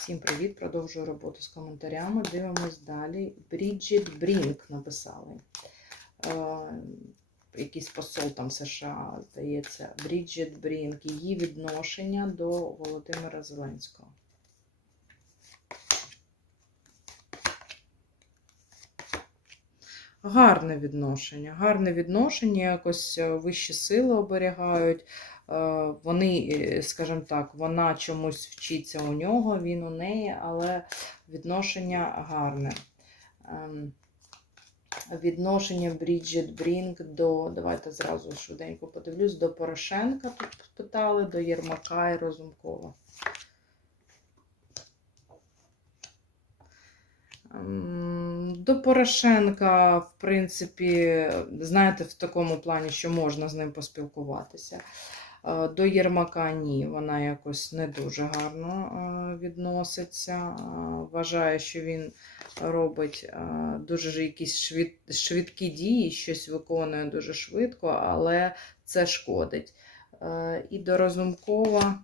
Всім привіт! Продовжую роботу з коментарями. Дивимось далі. Бріджіт Брінк написали. Е, якийсь посол там США, здається. Бріджіт Брінк. Її відношення до Володимира Зеленського. Гарне відношення. Гарне відношення, якось е, вищі сили оберігають. Е, Вони, е, скажімо так, вона чомусь вчиться у нього, він у неї, але відношення гарне. Ем, Відношення Бріджит Брінк до, давайте зразу швиденько подивлюсь, до Порошенка тут питали, до Єрмака і Розумкова. До Порошенка, в принципі, знаєте, в такому плані, що можна з ним поспілкуватися. Е, До Єрмака ні, вона якось не дуже гарно е, відноситься. Е, Вважає, що він робить дуже якісь швид, швидкі дії, щось виконує дуже швидко, але це шкодить. І до Разумкова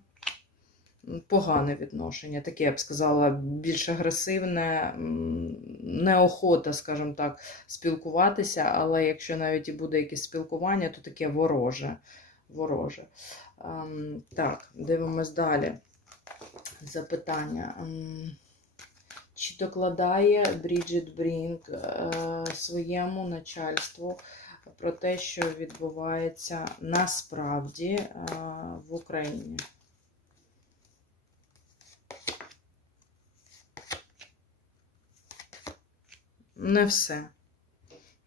погане відношення, таке, я б сказала, більш агресивне, неохота, скажімо так, спілкуватися, але якщо навіть і буде якесь спілкування, то таке вороже. вороже. Ем, Так, дивимось далі. Запитання. Ем, Чи докладає Бріджит Брінк е, своєму начальству про те, що відбувається насправді е, в Україні? Не все.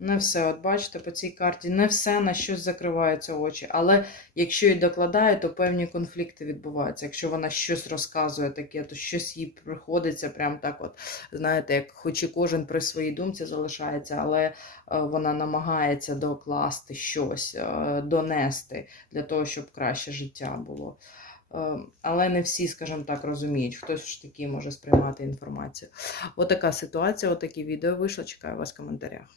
Не все, от бачите, по цій карті не все на щось закриваються очі. Але якщо і докладає, то певні конфлікти відбуваються. Якщо вона щось розказує таке, то щось їй приходиться прям так, от, знаєте, як хоч і кожен при своїй думці залишається, але е, вона намагається докласти щось, е, донести для того, щоб краще життя було. Е, Але не всі, скажімо так, розуміють, хтось ж таки може сприймати інформацію. Отака ситуація, отакі відео вийшло. Чекаю вас в коментарях.